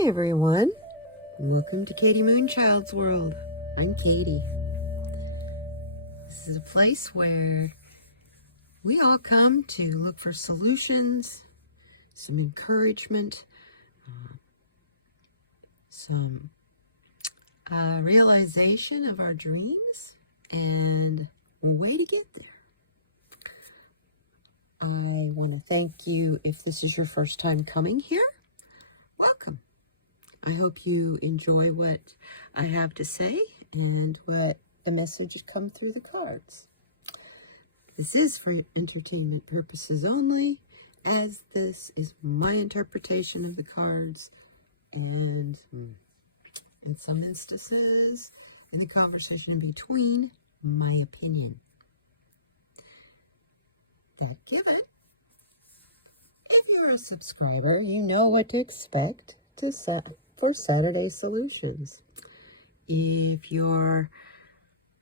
Hi everyone, welcome to Katie Moonchild's World. I'm Katie. This is a place where we all come to look for solutions, some encouragement, some realization of our dreams, and a way to get there. I want to thank you if this is your first time coming here. Welcome. I hope you enjoy what I have to say and what the messages come through the cards. This is for entertainment purposes only, as this is my interpretation of the cards, and in some instances, in the conversation in between, my opinion. That give it. If you're a subscriber, you know what to expect for Saturday Solutions. If you're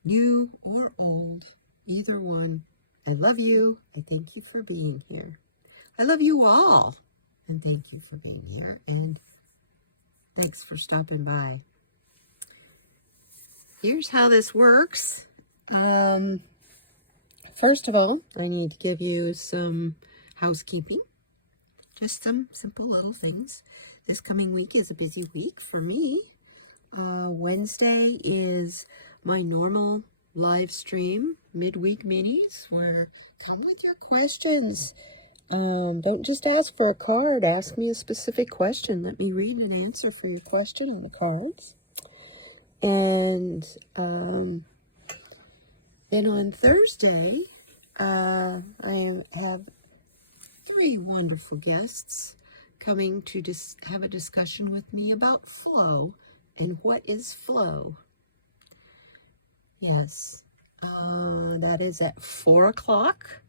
new or old, either one, I love you. I thank you for being here. I love you all, and thank you for being here, and thanks for stopping by. Here's how this works. First of all, I need to give you some housekeeping. Just some simple little things. This coming week is a busy week for me. Wednesday is my normal live stream, midweek minis, where come with your questions. Don't just ask for a card. Ask me a specific question. Let me read an answer for your question on the cards. And then on Thursday, I have 3 wonderful guests coming to have a discussion with me about flow and what is flow. Yes, that is at 4 o'clock,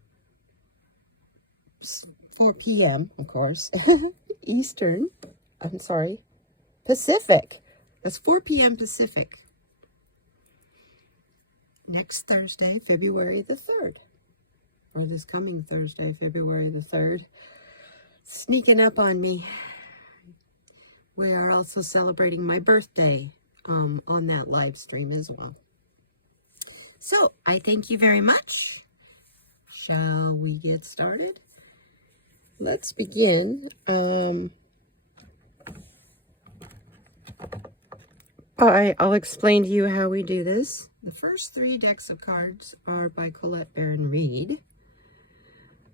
4 p.m., of course, Pacific. That's 4 p.m. Pacific. Next Thursday, February the 3rd. Or this coming Thursday, February the 3rd. Sneaking up on me. We are also celebrating my birthday on that live stream as well. So, I thank you very much. Shall we get started? Let's begin. I'll explain to you how we do this. The first 3 decks of cards are by Colette Baron Reid.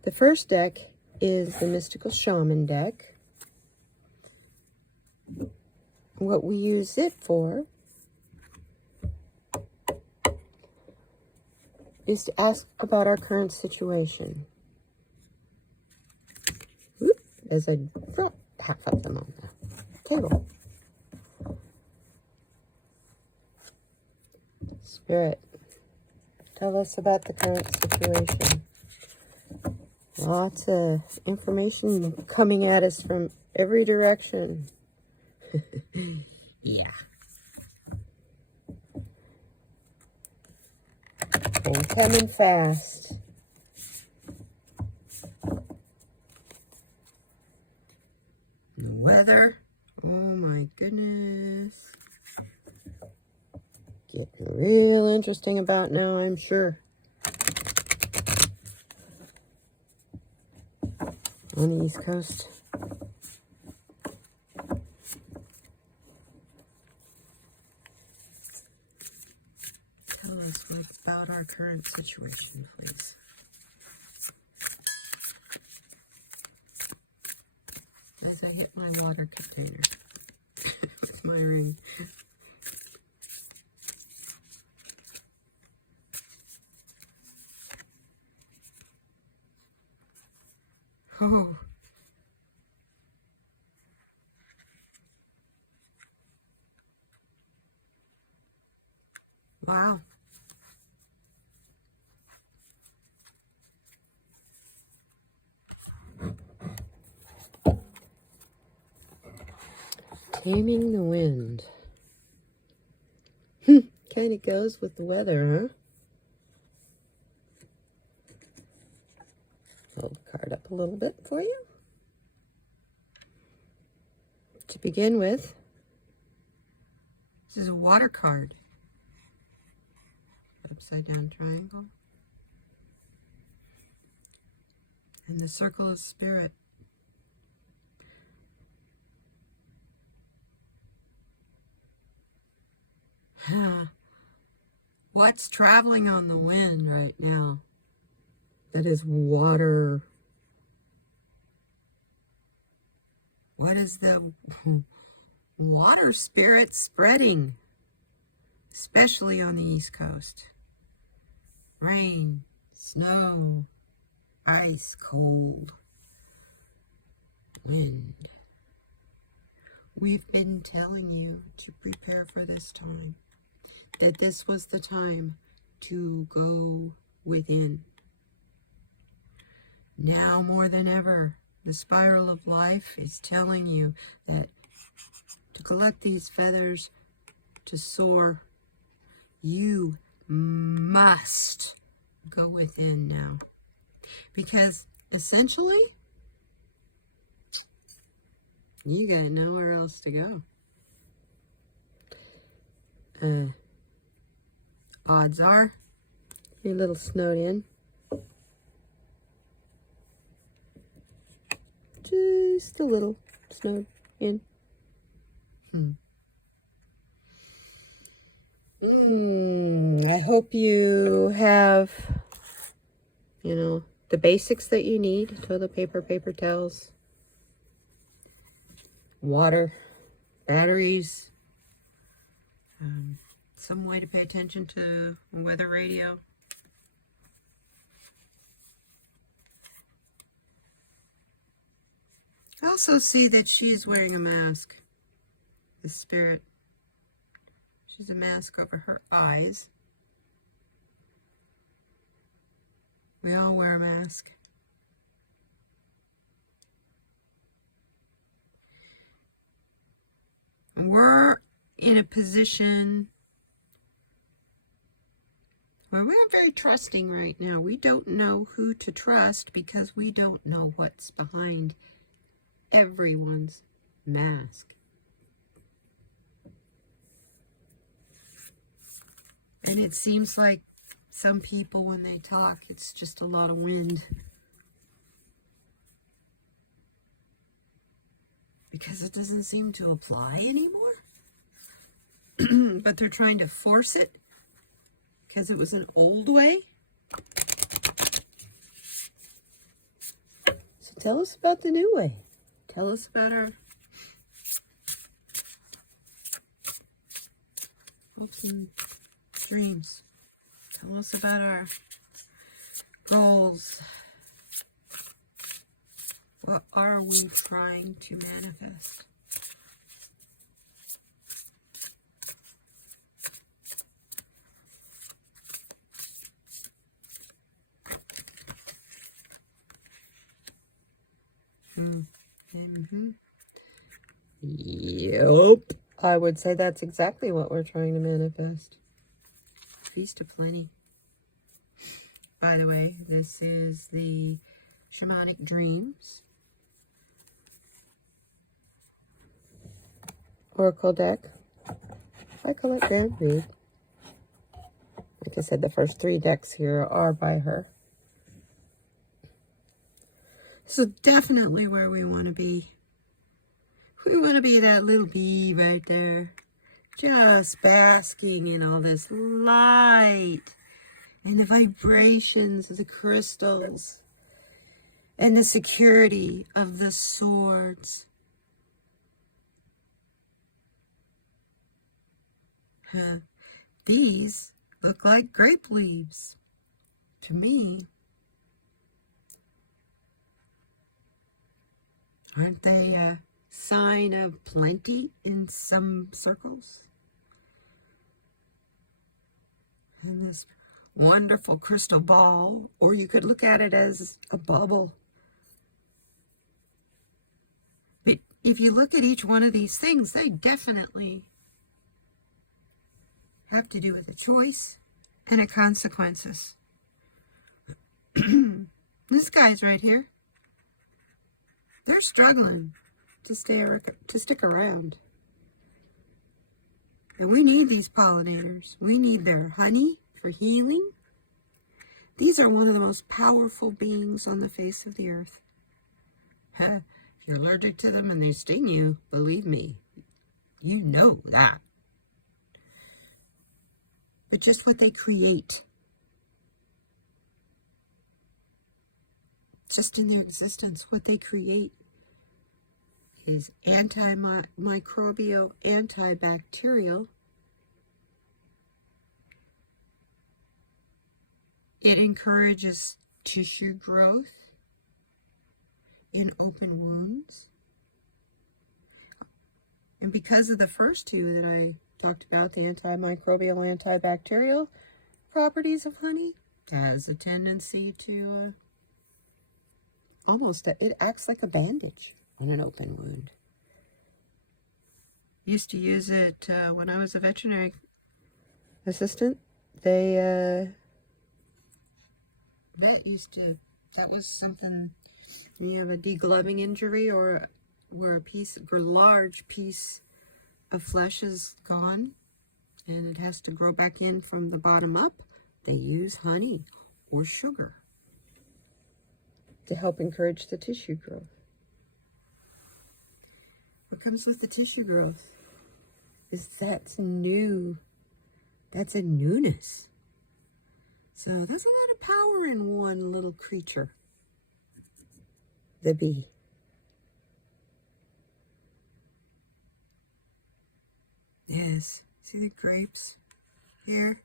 The first deck is the Mystical Shaman deck. What we use it for is to ask about our current situation. As I drop half of them on the table. Spirit, tell us about the current situation. Lots of information coming at us from every direction. Yeah. And coming fast. The weather. Oh my goodness. Getting real interesting about now, I'm sure. On the East Coast. Tell us about our current situation, please. As I hit my water container with my ring. Oh. Wow. Taming the wind. Kind of goes with the weather, huh? Hold the card up a little bit for you. to begin with, this is a water card. Upside down triangle. And the circle of spirit. What's traveling on the wind right now? That is water. What is the water spirit spreading? Especially on the East Coast. Rain, snow, ice, cold, wind. We've been telling you to prepare for this time. That this was the time to go within. Now more than ever, the spiral of life is telling you that to collect these feathers, to soar, you must go within now. Because essentially, you got nowhere else to go. Odds are, you're a little snowed in. Just a little snowed in. I hope you have, the basics that you need. Toilet paper, paper towels, water, batteries, some way to pay attention to weather radio. I also see that she's wearing a mask. The spirit. She's a mask over her eyes. We all wear a mask. And we're in a position where we're very trusting right now. We don't know who to trust because we don't know what's behind everyone's mask. And it seems like some people, when they talk, it's just a lot of wind. Because it doesn't seem to apply anymore. But they're trying to force it because it was an old way. So tell us about the new way. Tell us about our hopes and dreams. Tell us about our goals. What are we trying to manifest? Yep. I would say that's exactly what we're trying to manifest. Feast of plenty. By the way, this is the Shamanic Dreams Oracle deck by Colette Van Reed. Like I said, the first 3 decks here are by her. This is definitely where we want to be. We want to be that little bee right there, just basking in all this light and the vibrations of the crystals and the security of the swords. These look like grape leaves to me. Aren't they a sign of plenty in some circles? And this wonderful crystal ball, or you could look at it as a bubble. But if you look at each one of these things, they definitely have to do with a choice and a consequences. This guy's right here. They're struggling. to stick around. And we need these pollinators. We need their honey for healing. These are one of the most powerful beings on the face of the earth. If you're allergic to them and they sting you, believe me, you know that. But just what they create, just in their existence, what they create is antimicrobial, antibacterial. It encourages tissue growth in open wounds. And because of the first two that I talked about, the antimicrobial, antibacterial properties of honey, it has a tendency to it acts like a bandage on an open wound. Used to use it when I was a veterinary assistant. That was something, you have a degloving injury or where a large piece of flesh is gone and it has to grow back in from the bottom up. They use honey or sugar to help encourage the tissue growth. What comes with the tissue growth is that's new. That's a newness. So there's a lot of power in one little creature, the bee. Yes, see the grapes here?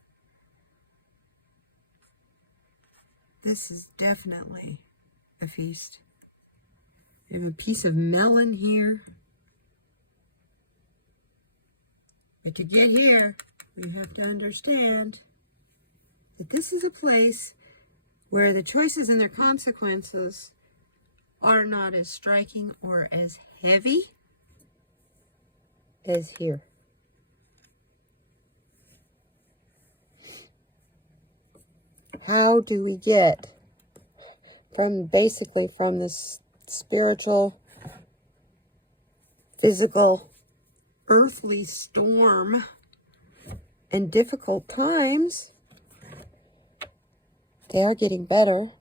This is definitely a feast. We have a piece of melon here. But to get here, you have to understand that this is a place where the choices and their consequences are not as striking or as heavy as here. How do we get from this spiritual, physical, earthly storm and difficult times, they are getting better,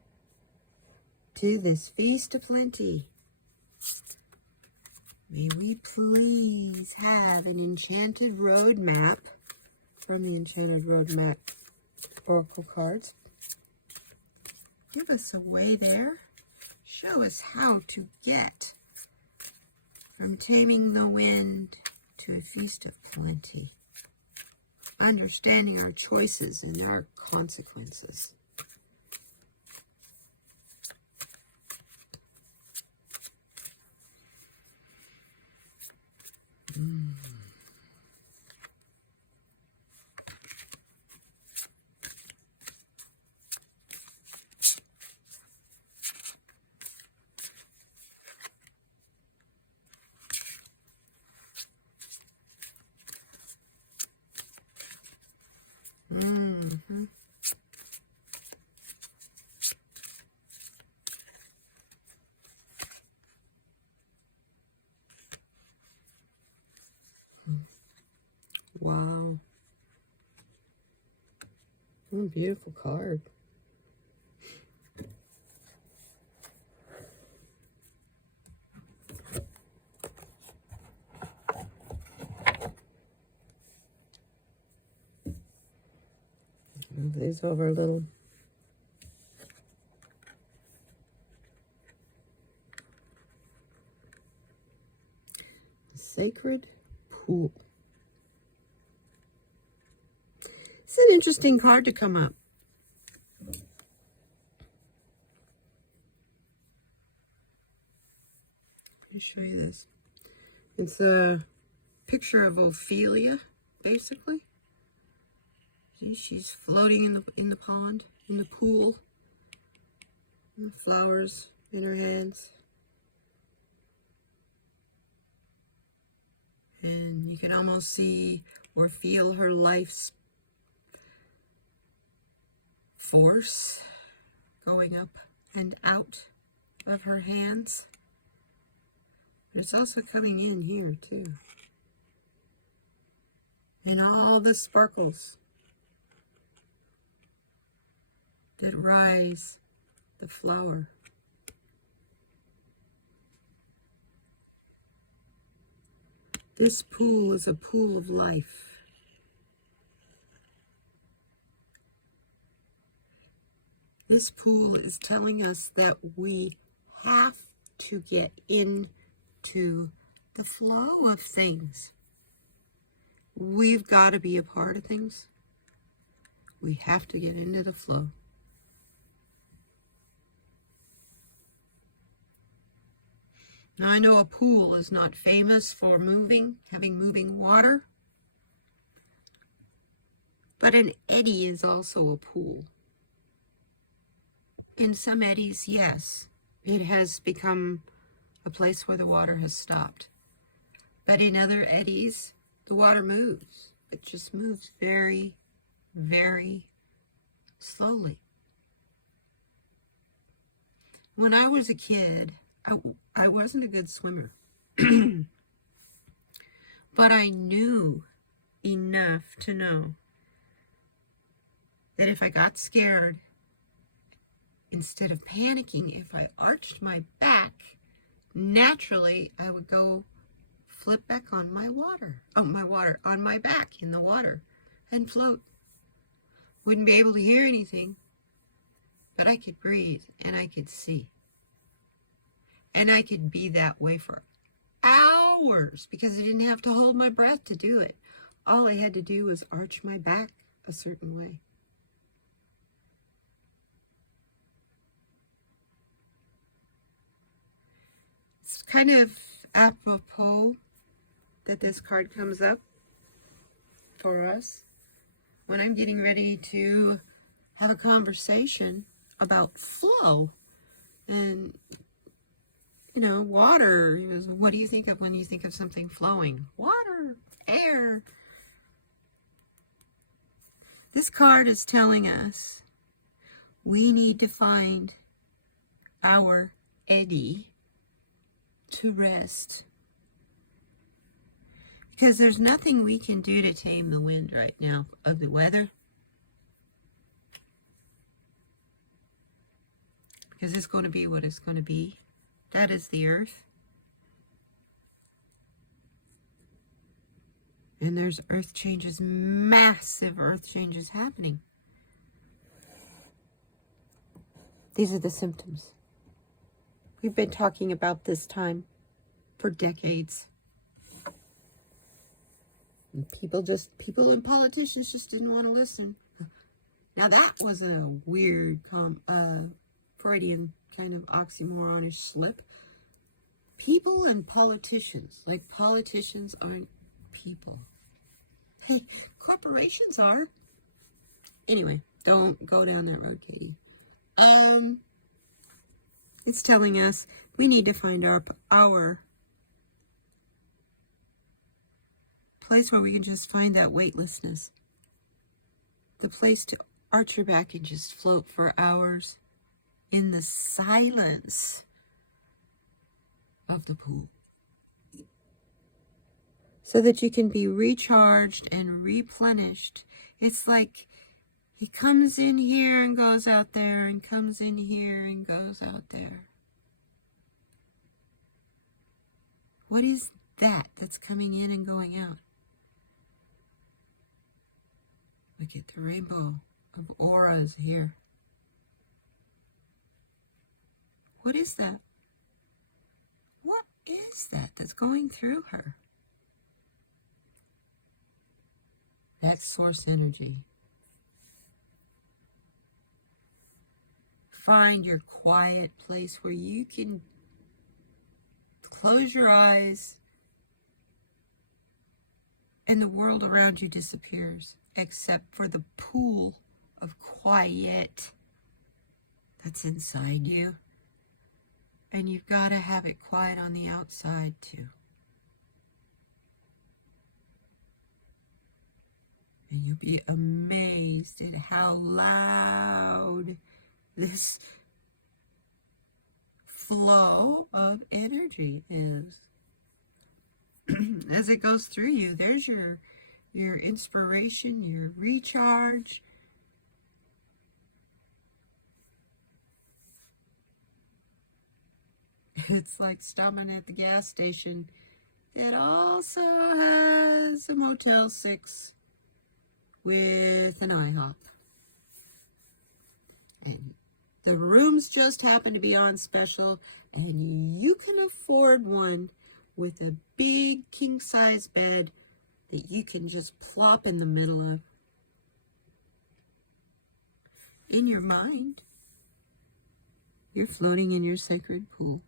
to this feast of plenty? May we please have an enchanted roadmap from the Enchanted Roadmap Oracle cards. Give us a way there. Show us how to get from taming the wind to a feast of plenty. Understanding our choices and our consequences. Wow. What a beautiful card. Move these over a little. The Sacred Pool. It's an interesting card to come up. Let me show you this. It's a picture of Ophelia, basically. See, she's floating in the pond, in the pool. And flowers in her hands. And you can almost see or feel her life's force going up and out of her hands. It's also coming in here too. And all the sparkles that rise the flower. This pool is a pool of life. This pool is telling us that we have to get into the flow of things. We've got to be a part of things. We have to get into the flow. Now, I know a pool is not famous for having moving water, but an eddy is also a pool. In some eddies, yes, it has become a place where the water has stopped. But in other eddies, the water moves. It just moves very, very slowly. When I was a kid, I wasn't a good swimmer. But I knew enough to know that if I got scared, instead of panicking, if I arched my back, naturally I would go flip back on my back in the water and float. Wouldn't be able to hear anything, but I could breathe and I could see. And I could be that way for hours because I didn't have to hold my breath to do it. All I had to do was arch my back a certain way. It's kind of apropos that this card comes up for us when I'm getting ready to have a conversation about flow and, water. What do you think of when you think of something flowing? Water, air. This card is telling us we need to find our eddy to rest. Because there's nothing we can do to tame the wind right now of the weather. Because it's going to be what it's going to be. That is the earth. And there's earth changes, massive earth changes happening. These are the symptoms. We've been talking about this time for decades. And people and politicians just didn't want to listen. Now that was a weird Freudian kind of oxymoronish slip. People and politicians, like politicians aren't people. Hey, corporations are. Anyway, don't go down that road, Katie. It's telling us we need to find our place where we can just find that weightlessness. The place to arch your back and just float for hours in the silence of the pool. So that you can be recharged and replenished. It's like he comes in here and goes out there and comes in here and goes out there. What is that that's coming in and going out? Look at the rainbow of auras here. What is that? What is that that's going through her? That's source energy. Find your quiet place where you can close your eyes and the world around you disappears, except for the pool of quiet that's inside you. And you've got to have it quiet on the outside too. And you'll be amazed at how loud this flow of energy is. as it goes through you, there's your inspiration, your recharge. It's like stopping at the gas station that also has a Motel 6 with an IHOP. And the rooms just happen to be on special, and you can afford one with a big king-size bed that you can just plop in the middle of. In your mind, you're floating in your sacred pool.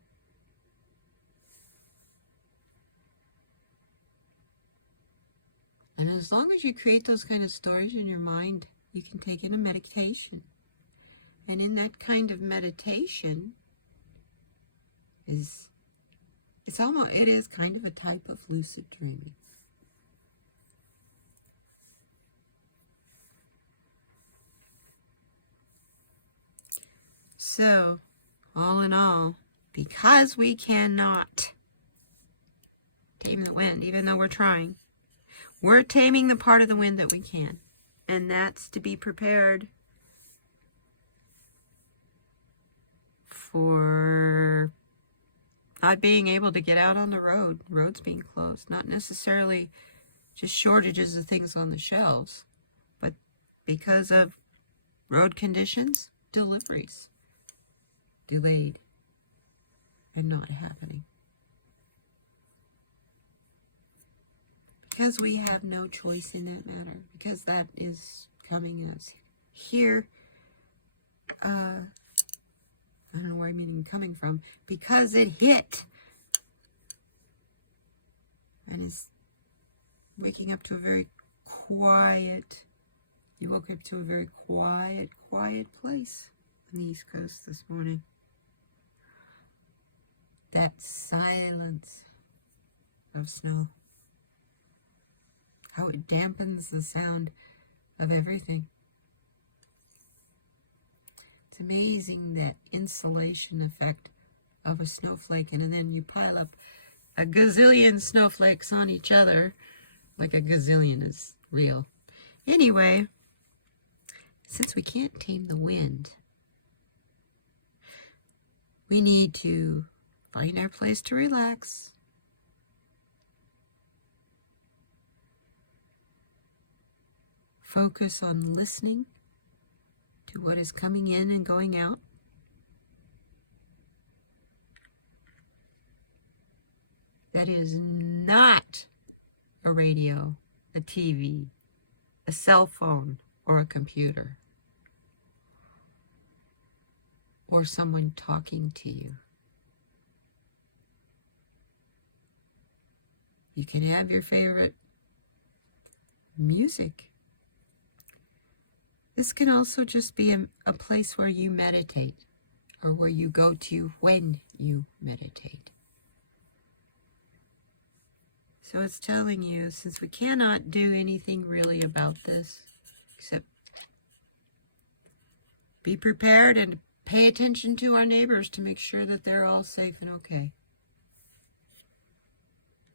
And as long as you create those kind of stories in your mind, you can take in a meditation. And in that kind of meditation it is kind of a type of lucid dreaming. So, all in all, because we cannot tame the wind, even though we're trying, we're taming the part of the wind that we can. And that's to be prepared for not being able to get out on the road, roads being closed, not necessarily just shortages of things on the shelves, but because of road conditions, deliveries delayed and not happening. Because we have no choice in that matter, because that is coming us here. I don't know where I'm even coming from, because it hit and is waking up to a very quiet, you woke up to a very quiet place on the East Coast this morning. That silence of snow, how it dampens the sound of everything. It's amazing, that insulation effect of a snowflake, and then you pile up a gazillion snowflakes on each other, like a gazillion is real. Anyway, since we can't tame the wind, we need to find our place to relax. Focus on listening to what is coming in and going out. That is not a radio, a TV, a cell phone, or a computer, or someone talking to you. You can have your favorite music. This can also just be a place where you meditate, or where you go to when you meditate. So it's telling you, since we cannot do anything really about this, except be prepared and pay attention to our neighbors to make sure that they're all safe and okay,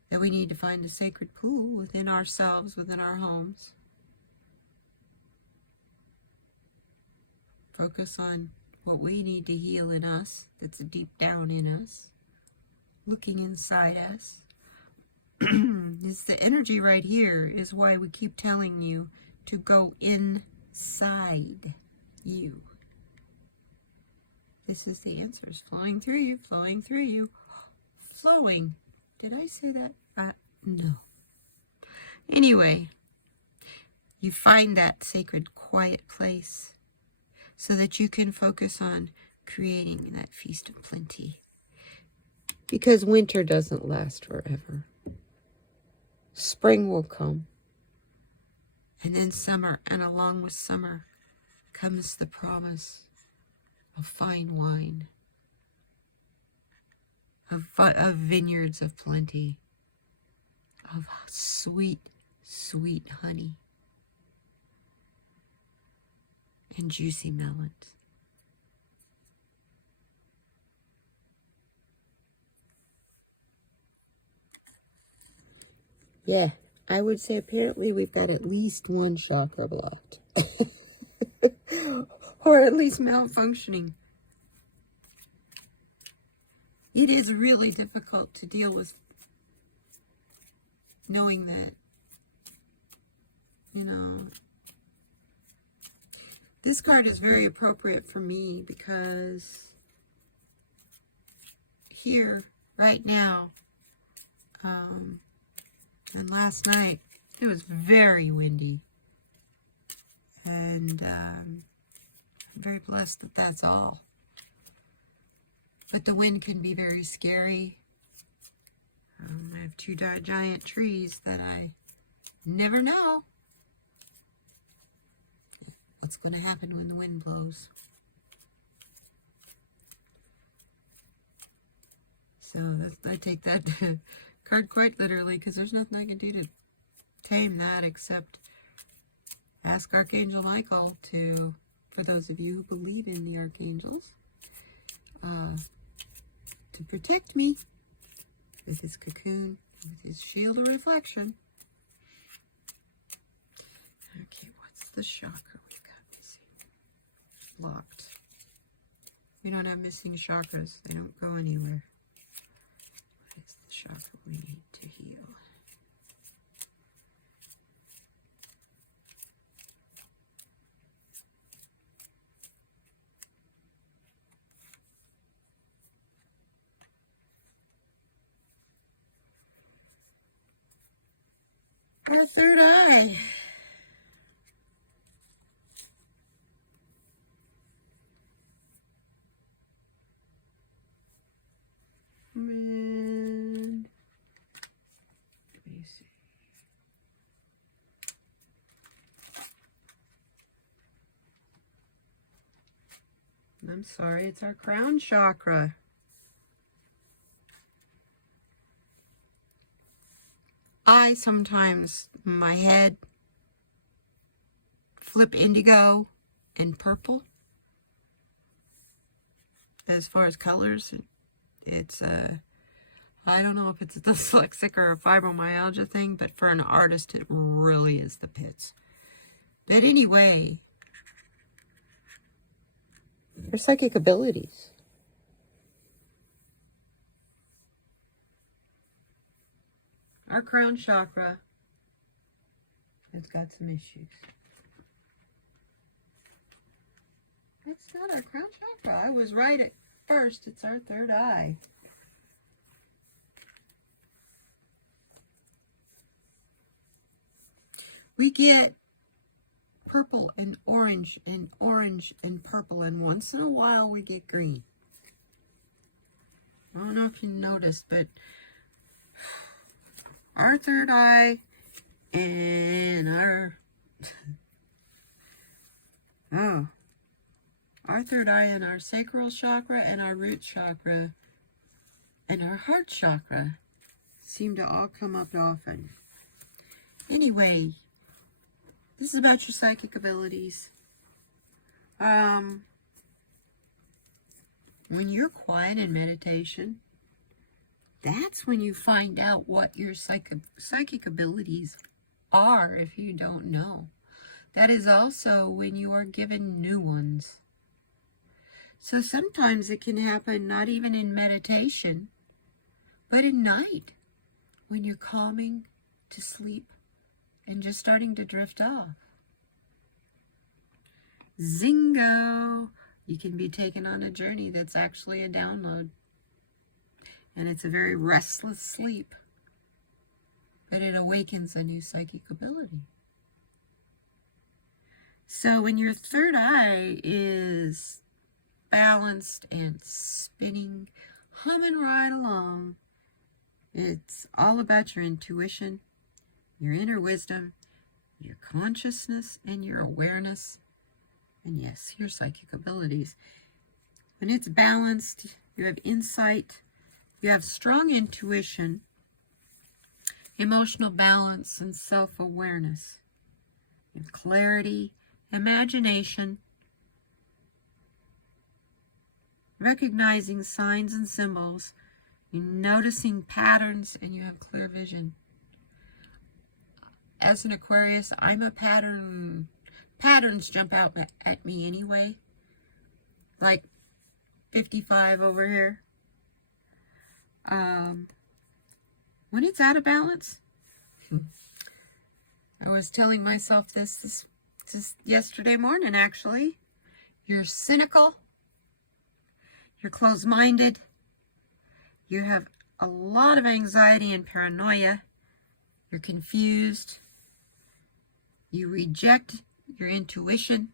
that we need to find a sacred pool within ourselves, within our homes. Focus on what we need to heal in us, that's deep down in us, looking inside us. It's the energy right here is why we keep telling you to go inside you. This is the answers flowing through you, flowing through you, flowing. Did I say that? No. Anyway, you find that sacred quiet place so that you can focus on creating that feast of plenty. Because winter doesn't last forever. Spring will come. And then summer, and along with summer comes the promise of fine wine, of vineyards of plenty, of sweet, sweet honey, and juicy melons. Yeah, I would say apparently we've got at least one chakra blocked. Or at least malfunctioning. It is really difficult to deal with knowing that, you know, this card is very appropriate for me because here, right now, and last night, it was very windy. And I'm very blessed that that's all. But the wind can be very scary. I have two giant trees that I never know what's going to happen when the wind blows. So I take that card quite literally, because there's nothing I can do to tame that except ask Archangel Michael to, for those of you who believe in the archangels, to protect me with his cocoon, with his shield of reflection. Okay, what's the chakra we've got missing? Blocked. We don't have missing chakras. They don't go anywhere. What is the chakra we need to heal? Our third eye. And let me see. I'm sorry, it's our crown chakra. I sometimes, my head, flip indigo and purple. As far as colors, it's I don't know if it's a dyslexic or a fibromyalgia thing, but for an artist, it really is the pits. But anyway, your psychic abilities. Our crown chakra has got some issues. That's not our crown chakra. I was right at first. It's our third eye. We get purple and orange and orange and purple, and once in a while we get green. I don't know if you noticed, but our third eye and our our third eye and our sacral chakra and our root chakra and our heart chakra seem to all come up often. Anyway, this is about your psychic abilities. When you're quiet in meditation, that's when you find out what your psychic abilities are if you don't know. That is also when you are given new ones. So sometimes it can happen not even in meditation, but at night when you're calming to sleep and just starting to drift off. Zingo! You can be taken on a journey that's actually a download. And it's a very restless sleep, but it awakens a new psychic ability. So when your third eye is balanced and spinning, humming right along, it's all about your intuition, your inner wisdom, your consciousness, and your awareness, and yes, your psychic abilities. When it's balanced, you have insight, you have strong intuition, emotional balance, and self-awareness. You have clarity, imagination, recognizing signs and symbols, you're noticing patterns, and you have clear vision. as an Aquarius, I'm a patterns jump out at me anyway. Like 55 over here. When it's out of balance, I was telling myself this yesterday morning, actually. You're cynical. You're closed-minded. You have a lot of anxiety and paranoia. You're confused. You reject your intuition.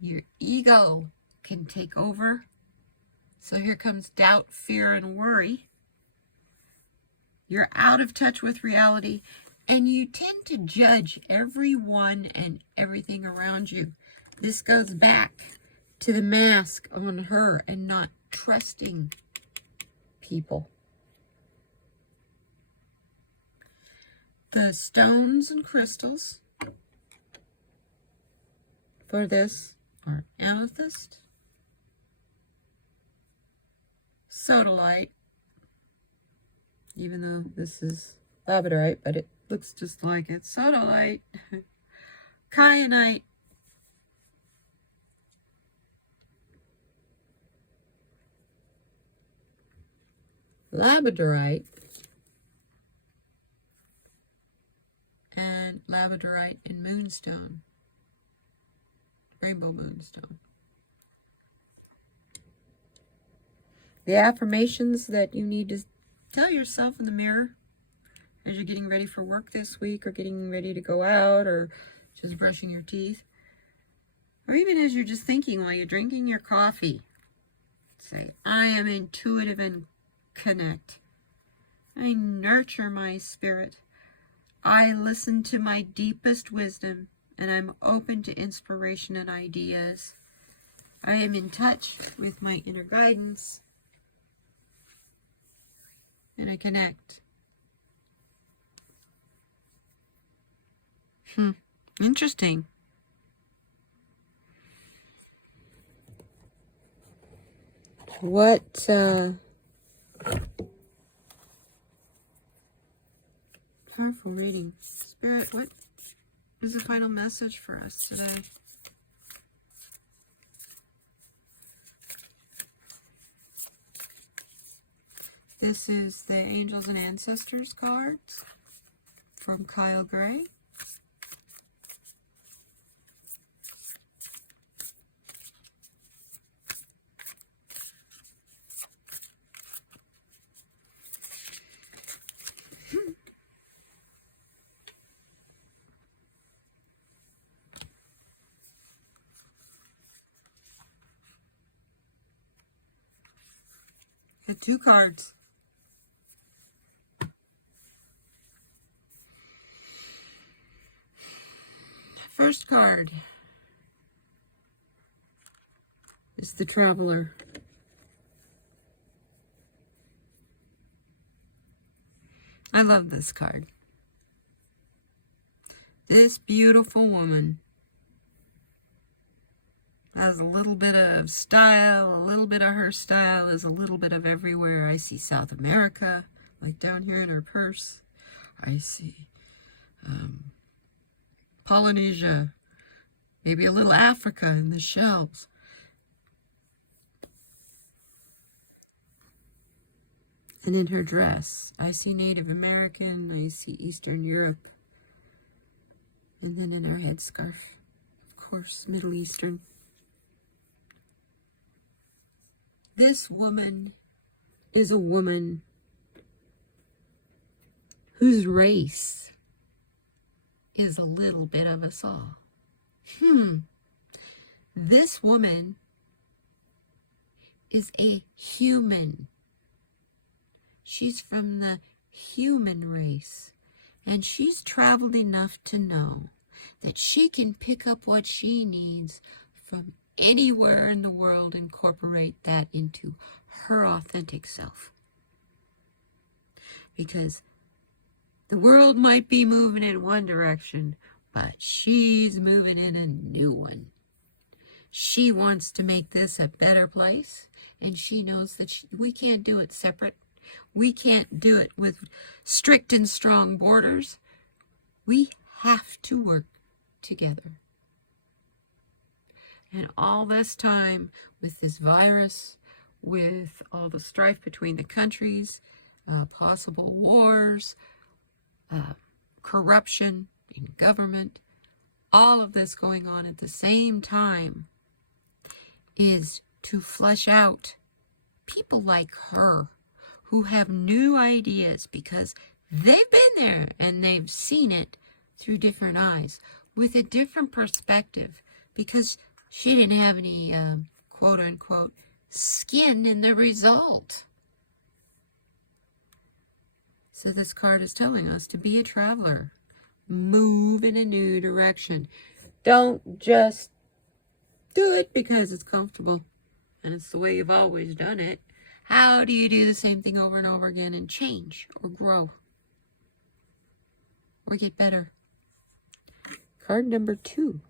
Your ego can take over. So here comes doubt, fear, and worry. You're out of touch with reality, and you tend to judge everyone and everything around you. This goes back to the mask on her and not trusting people. The stones and crystals for this are amethyst, sodalite, even though this is labradorite, but it looks just like it, sodalite, kyanite, labradorite, and labradorite and moonstone, rainbow moonstone. The affirmations that you need to tell yourself in the mirror as you're getting ready for work this week, or getting ready to go out, or just brushing your teeth, or even as you're just thinking while you're drinking your coffee. Say, I am intuitive and connect. I nurture my spirit. I listen to my deepest wisdom, and I'm open to inspiration and ideas. I am in touch with my inner guidance, and I connect. Interesting. What, powerful reading. Spirit, what is the final message for us today? This is the Angels and Ancestors cards from Kyle Gray. The 2 cards. First card is the Traveler. I love this card. This beautiful woman has a little bit of style, a little bit of her style is a little bit of everywhere. I see South America, like down here in her purse. I see Polynesia, maybe a little Africa in the shells. And in her dress, I see Native American, I see Eastern Europe, and then in her headscarf, of course, Middle Eastern. This woman is a woman whose race is a little bit of us all. This woman is a human. She's from the human race, and she's traveled enough to know that she can pick up what she needs from anywhere in the world, incorporate that into her authentic self. Because the world might be moving in one direction, but she's moving in a new one. She wants to make this a better place, and she knows that we can't do it separate. We can't do it with strict and strong borders. We have to work together. And all this time, with this virus, with all the strife between the countries, possible wars, corruption in government, all of this going on at the same time, is to flesh out people like her who have new ideas because they've been there and they've seen it through different eyes with a different perspective, because she didn't have any quote unquote skin in the result. So this card is telling us to be a traveler. Move in a new direction. Don't just do it because it's comfortable and it's the way you've always done it. How do you do the same thing over and over again and change or grow or get better? Card number 2.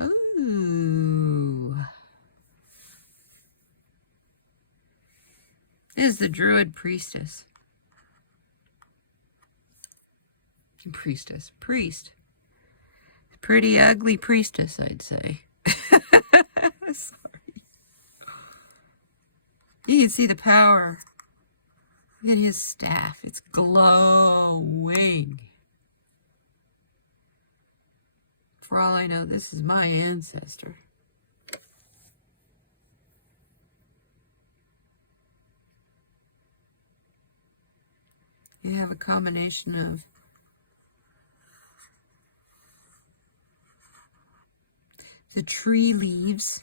Ooh. This is the Druid Priestess. Priest. Pretty ugly priestess, I'd say. Sorry. You can see the power. Look at his staff. It's glowing. For all I know, this is my ancestor. You have a combination of the tree leaves,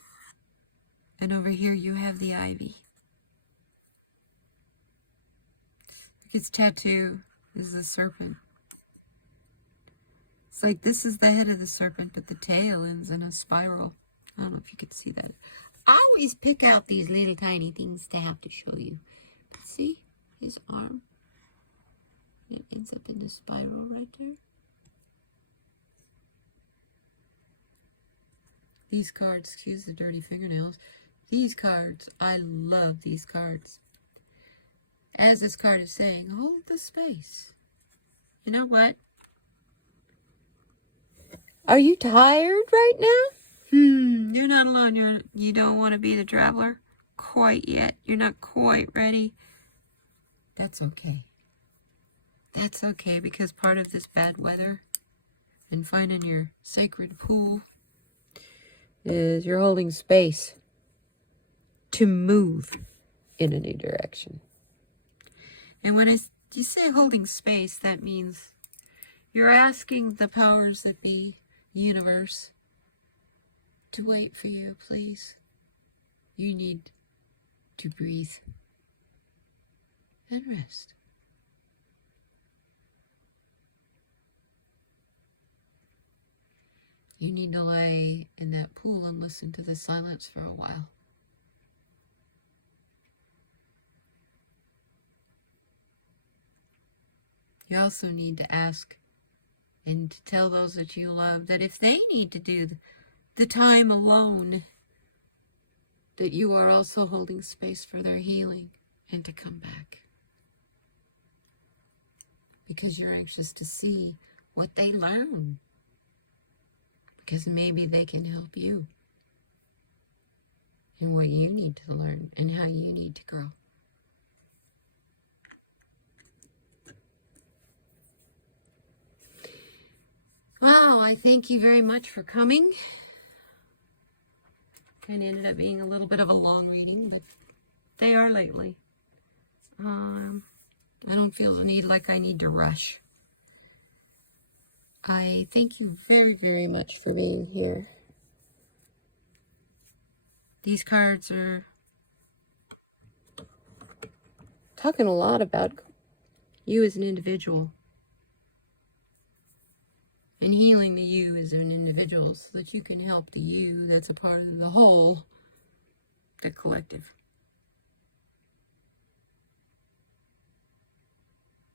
and over here you have the ivy. Look, its tattoo is a serpent. It's like this is the head of the serpent, but the tail ends in a spiral. I don't know if you could see that. I always pick out these little tiny things to have to show you. See his arm? It ends up in the spiral right there. These cards, excuse the dirty fingernails. These cards, I love these cards. As this card is saying, hold the space. You know what? Are you tired right now? You're not alone. You don't want to be the traveler quite yet. You're not quite ready. That's okay. That's okay, because part of this bad weather and finding your sacred pool is you're holding space to move in a new direction. And when you say holding space, that means you're asking the powers that be, universe, to wait for you, please. You need to breathe and rest. You need to lay in that pool and listen to the silence for a while. You also need to ask and to tell those that you love that if they need to do the time alone, that you are also holding space for their healing and to come back. Because you're anxious to see what they learn. Because maybe they can help you in what you need to learn and how you need to grow. Wow, I thank you very much for coming. Kind of ended up being a little bit of a long reading, but they are lately. I don't feel the need like I need to rush. I thank you very, very much for being here. These cards are talking a lot about you as an individual and healing the you as an individual so that you can help the you that's a part of the whole, the collective.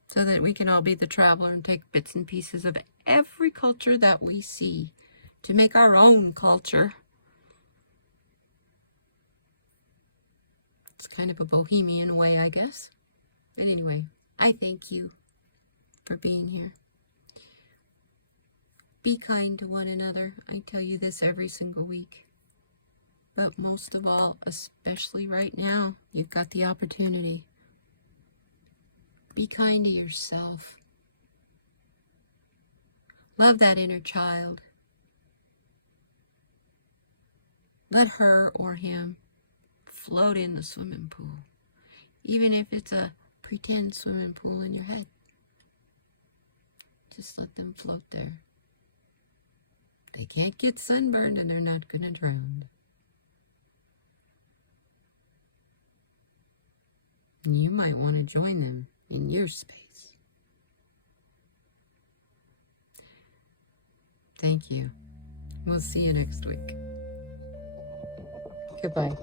So that we can all be the traveler and take bits and pieces of every culture that we see to make our own culture. It's kind of a bohemian way, I guess. But anyway, I thank you for being here. Be kind to one another. I tell you this every single week. But most of all, especially right now, you've got the opportunity. Be kind to yourself. Love that inner child. Let her or him float in the swimming pool, even if it's a pretend swimming pool in your head. Just let them float there. They can't get sunburned and they're not going to drown. And you might want to join them in your space. Thank you. We'll see you next week. Goodbye.